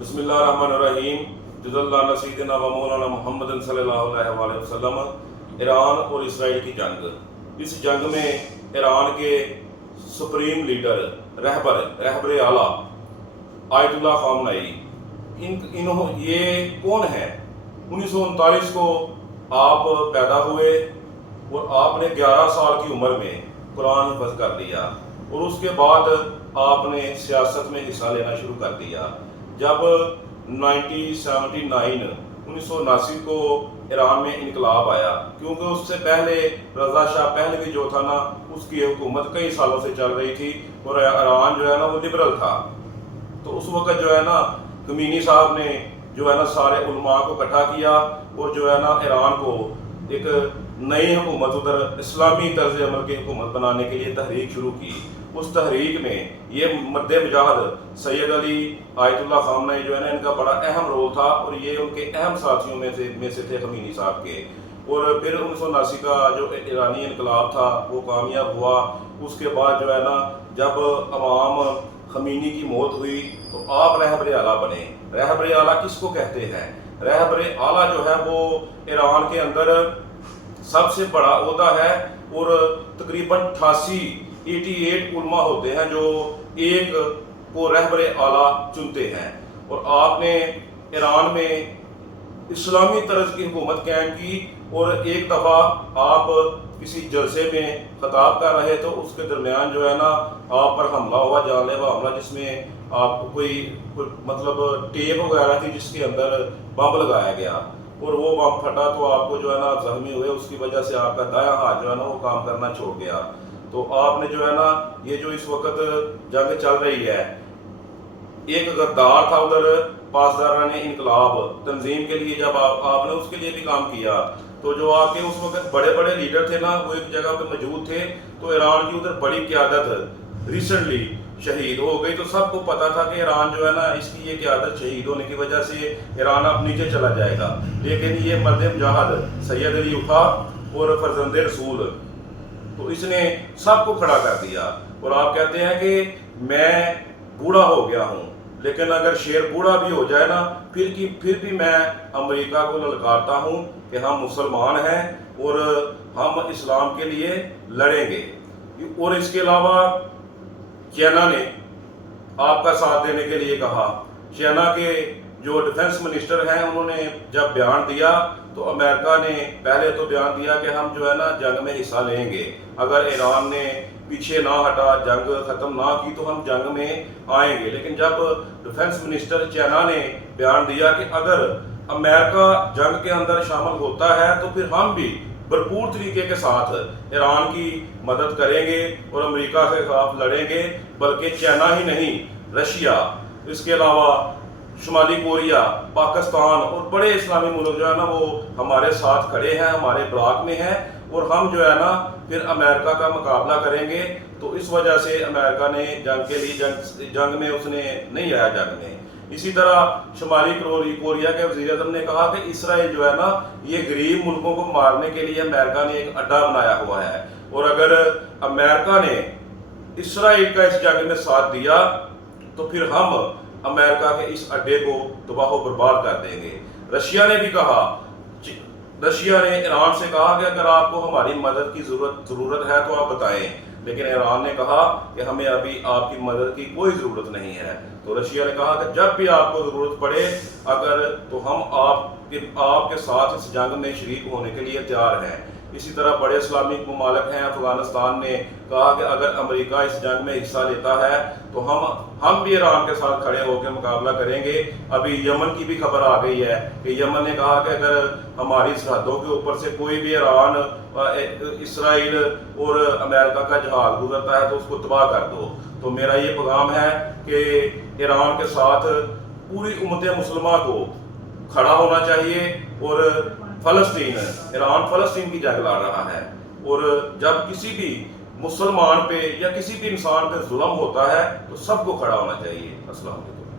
बिस्मिल्लाहिर्रहमानिर्रहीम। जज़ल्लाहु सय्यदना व मौलाना मुहम्मद सल्लल्लाहु अलैहि वसल्लम। ईरान और इसराइल की जंग। इस जंग में ईरान के सुप्रीम लीडर रहबर आला आयतुल्लाह ख़ामनेई ये कौन है? 1939 को आप पैदा हुए और आपने 11 साल की उम्र में कुरान हिफ़्ज़ कर लिया और उसके बाद आपने सियासत में हिस्सा लेना शुरू कर दिया। जब 1979 को ईरान में इनकलाब आया, क्योंकि उससे पहले रज़ा शाह पहलवी जो था ना, उसकी हुकूमत कई सालों से चल रही थी और ईरान जो है ना वो लिबरल था। तो उस वक़्त जो है ना खमीनी साहब ने जो है ना सारे उलमा को इकट्ठा किया और जो है ना ईरान को एक नई हुकूमत उधर इस्लामी तर्ज अमल की हुकूमत बनाने के लिए तहरीक शुरू की। उस तहरीक में ये मर्द मुजाहिद सैयद अली आयतुल्लाह ख़ामनेई जो है ना, इनका बड़ा अहम रोल था और ये उनके अहम साथियों में से थे खमीनी साहब के। और फिर 1979 का जो ईरानी इनकलाब था वो कामयाब हुआ। उसके बाद जो है ना जब अवाम खमीनी की मौत हुई तो आप रहबर आला बने। रहबर आला किसको कहते हैं? रहबर आला जो है वो ईरान के अंदर सबसे बड़ा ओहदा है और तकरीबन 88 उलमा होते हैं जो एक को रहबर आला चुनते हैं। और आपने ईरान में इस्लामी तर्ज की हुकूमत कायम की और एक दफ़ा आप किसी जलसे में खिताब कर रहे तो उसके दरमियान जो है ना आप पर हमला हुआ, जानलेवा हमला, जिसमें आपको कोई मतलब टेप वगैरह थी जिसके अंदर बम लगाया गया और वो बम फटा तो आपको जो है ना जख्मी हुए। उसकी वजह से आपका दायां हाथ जो है ना वो काम करना छोड़ गया। तो आपने जो है ना ये जो इस वक्त जंग चल रही है, एक गद्दार था उधर पासदारान इनकलाब तंजीम के लिए, जब आपने उसके लिए भी काम किया तो जो आपके उस वक्त बड़े बड़े लीडर थे ना वो एक जगह पर मौजूद थे। तो ईरान की उधर बड़ी क़यादत रिसेंटली शहीद हो गई। तो सबको पता था कि ईरान जो है ना इसकी ये क़यादत शहीद होने की वजह से ईरान अब नीचे चला जाएगा। लेकिन ये मर्द मुजाहिद सैयद अली उठा और फर्जंदे रसूल, तो इसने सबको खड़ा कर दिया। और आप कहते हैं कि मैं बूढ़ा हो गया हूँ, लेकिन अगर शेर बूढ़ा भी हो जाए ना फिर भी मैं अमेरिका को ललकारता हूँ कि हम मुसलमान हैं और हम इस्लाम के लिए लड़ेंगे। और इसके अलावा चाइना ने आपका साथ देने के लिए कहा। चाइना के जो डिफेंस मिनिस्टर हैं उन्होंने जब बयान दिया तो अमेरिका ने पहले तो बयान दिया कि हम जो है ना जंग में हिस्सा लेंगे, अगर ईरान ने पीछे ना हटा, जंग ख़त्म ना की तो हम जंग में आएंगे। लेकिन जब डिफेंस मिनिस्टर चाइना ने बयान दिया कि अगर अमेरिका जंग के अंदर शामिल होता है तो फिर हम भी भरपूर तरीके के साथ ईरान की मदद करेंगे और अमेरिका के खिलाफ लड़ेंगे, बल्कि चाइना ही नहीं, रशिया, इसके अलावा शुमाली कोरिया, पाकिस्तान और बड़े इस्लामी मुल्क जो है ना वो हमारे साथ खड़े हैं, हमारे ब्लॉक में हैं और हम जो है ना फिर अमेरिका का मुकाबला करेंगे। तो इस वजह से अमेरिका ने जंग के लिए जंग में उसने नहीं आया जंग में। इसी तरह शुमाली कोरिया के वज़ीर आज़म ने कहा कि इसराइल जो है ना ये गरीब मुल्कों को मारने के लिए अमेरिका ने एक अड्डा बनाया हुआ है और अगर अमेरिका ने इसराइल का इस जंग में साथ दिया तो फिर हम अमेरिका के इस अड्डे को तबाह बर्बाद कर देंगे। रशिया ने भी कहा, रशिया ने ईरान से कहा कि अगर आपको हमारी मदद की ज़रूरत है तो आप बताएं, लेकिन ईरान ने कहा कि हमें अभी आपकी मदद की कोई ज़रूरत नहीं है। तो रशिया ने कहा कि जब भी आपको ज़रूरत पड़े अगर तो हम आपके साथ इस जंग में शरीक होने के लिए तैयार हैं। इसी तरह बड़े इस्लामिक ममालिक हैं, अफगानिस्तान ने कहा कि अगर अमेरिका इस जंग में हिस्सा लेता है तो हम भी ईरान के साथ खड़े होकर मुकाबला करेंगे। अभी यमन की भी खबर आ गई है कि यमन ने कहा कि अगर हमारी सरहदों के ऊपर से कोई भी ईरान, इसराइल और अमेरिका का जहाज गुजरता है तो उसको तबाह कर दो। तो मेरा ये पैगाम है कि ईरान के साथ पूरी उम्मत मुसलमान को खड़ा होना चाहिए और ईरान फ़लस्तीन की जंग लड़ रहा है और जब किसी भी मुसलमान पे या किसी भी इंसान पे जुल्म होता है तो सबको खड़ा होना चाहिए। अस्सलाम वालेकुम।